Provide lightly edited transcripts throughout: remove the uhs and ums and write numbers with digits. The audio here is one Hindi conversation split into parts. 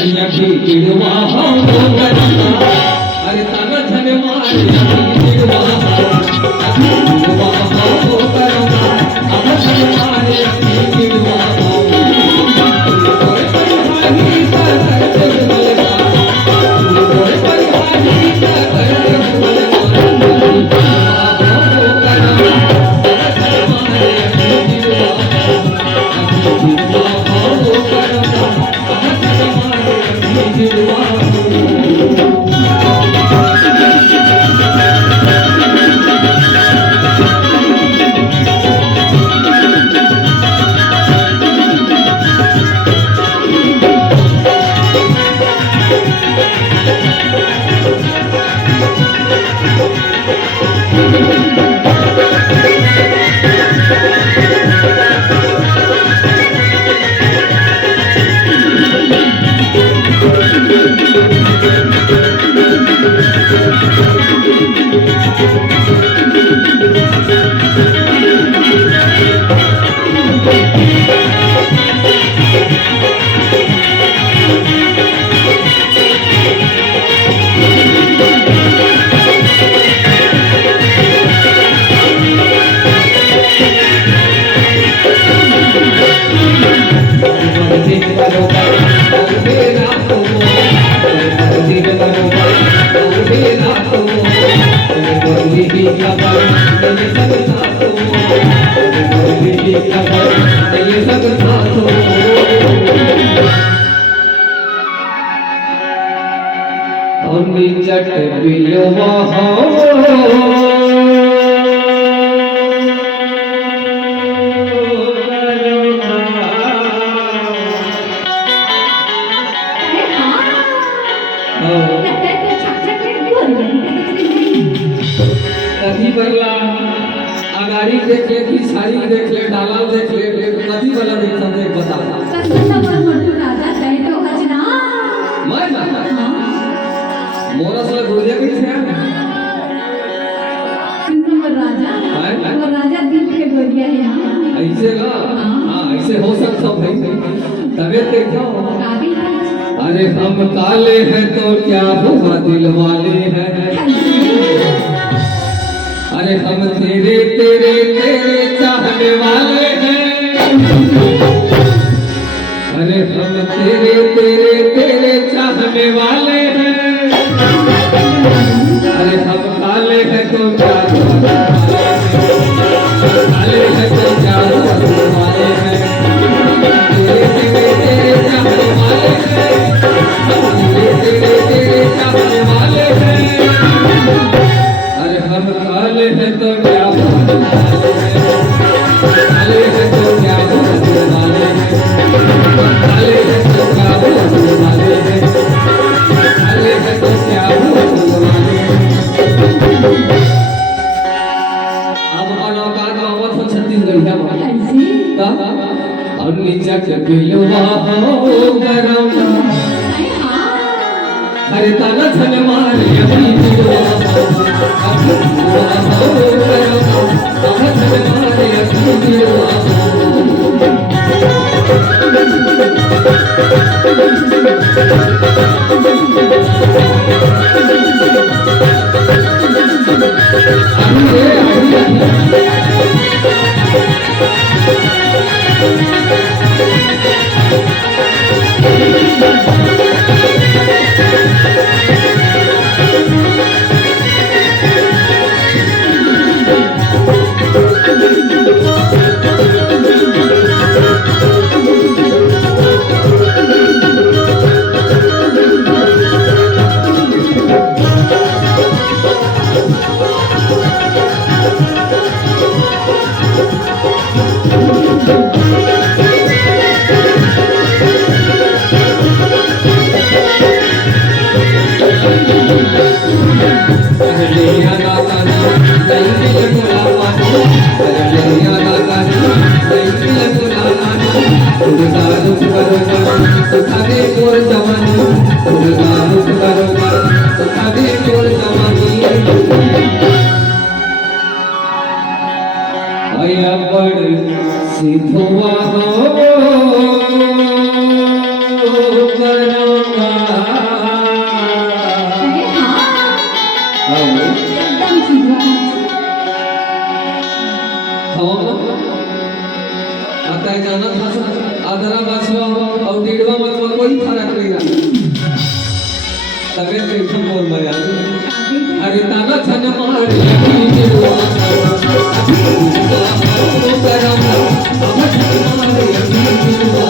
अय्या भिडवा हो गरमा अरे तन धन मारे भिडवा हो गरमा अब धन मारे भिडवा हो कोई परिहारी का करते बोलगा कोई परिहारी का करते बोलगा हो गरमा तन धन मारे भिडवा हो गरमा जट बिलवा हो कभी बरला अगाड़ी देख ले कि साड़ी देख ले डाला देख ले कभी वाला देख सकते बता कसम पर मोटू राजा चाहे तो हजना मैं ना मोरा से गोलियां भी थे किंतु वो राजा दिल के गोलियां है ऐसे ना हां ऐसे हो सकता भाई तबे देखो अरे हम काले हैं तो क्या हुआ दिल वाले हैं अरे हम तेरे तेरे तेरे चाहने वाले हैं अरे हम तेरे तेरे तेरे चाहने वाले हैं अरे हम काले हैं तो क्या काले हैं तो क्या वाले हैं तेरे तेरे तेरे चाहने वाले हैं तेरे तेरे तेरे चाहने वाले हैं अरे हम काले हैं तो क्या काले हैं तो क्या वाले हैं काले हैं तो क्या वाले हैं काले हैं तो क्या वाले हैं अब अनौकात आवत हो छत्तीसगढ़ का और नीचा के बिलवा हो गरम अरे ताला छन मारे अपनी बिलवा हो गरम ताला छन मारे अपनी बिलवा सिद्धवा हो मोर माया अरे ताना छन मारे अभी दिलवा तो करम अब छन मारे अभी दिलवा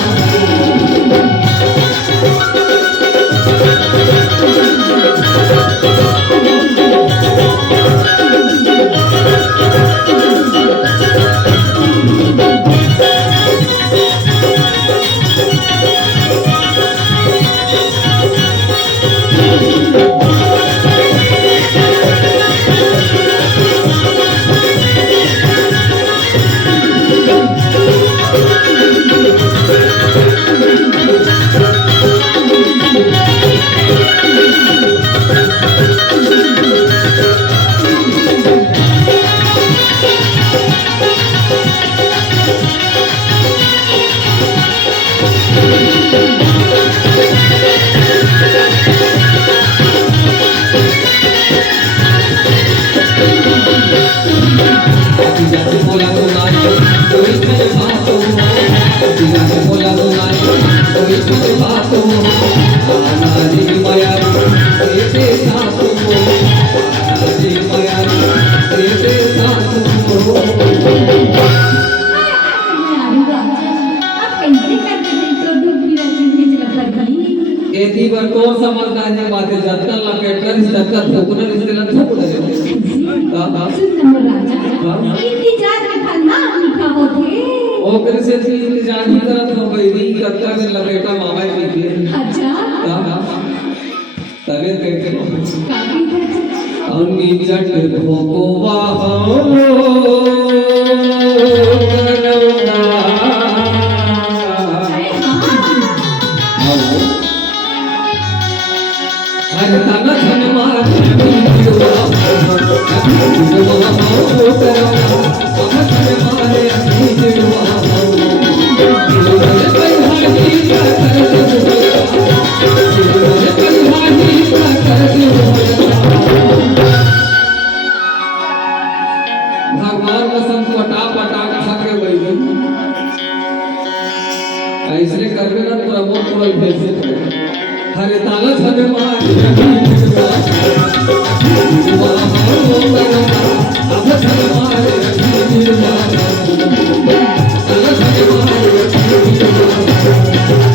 एदी बार कौन समझदार है बातें जनता ला पेटर जनता ठोकना इसला ठोक दे हां सुन राजा इंतजार में था ना लिखा होते ओकरे से इंतजार ही करत हो गई कत्ता में लपेटा मामा की अच्छा हां तने कहते काफी अन्नी जट ठोकोवा हो हर ताना छन मारे अभी दिलवा दिलवा हो करम अब छन मारे अभी दिलवा दिलवा कल्हाड़ी का कर दिलवा कल्हाड़ी का कर भगवान कसम पटा पटा खा के वही ऐसे करके ना प्रमोद कोई भेजे हरे ताला छन मारे दिलवा दिलवा हो करम अब छन मारे दिलवा ताला छन मारे दिलवा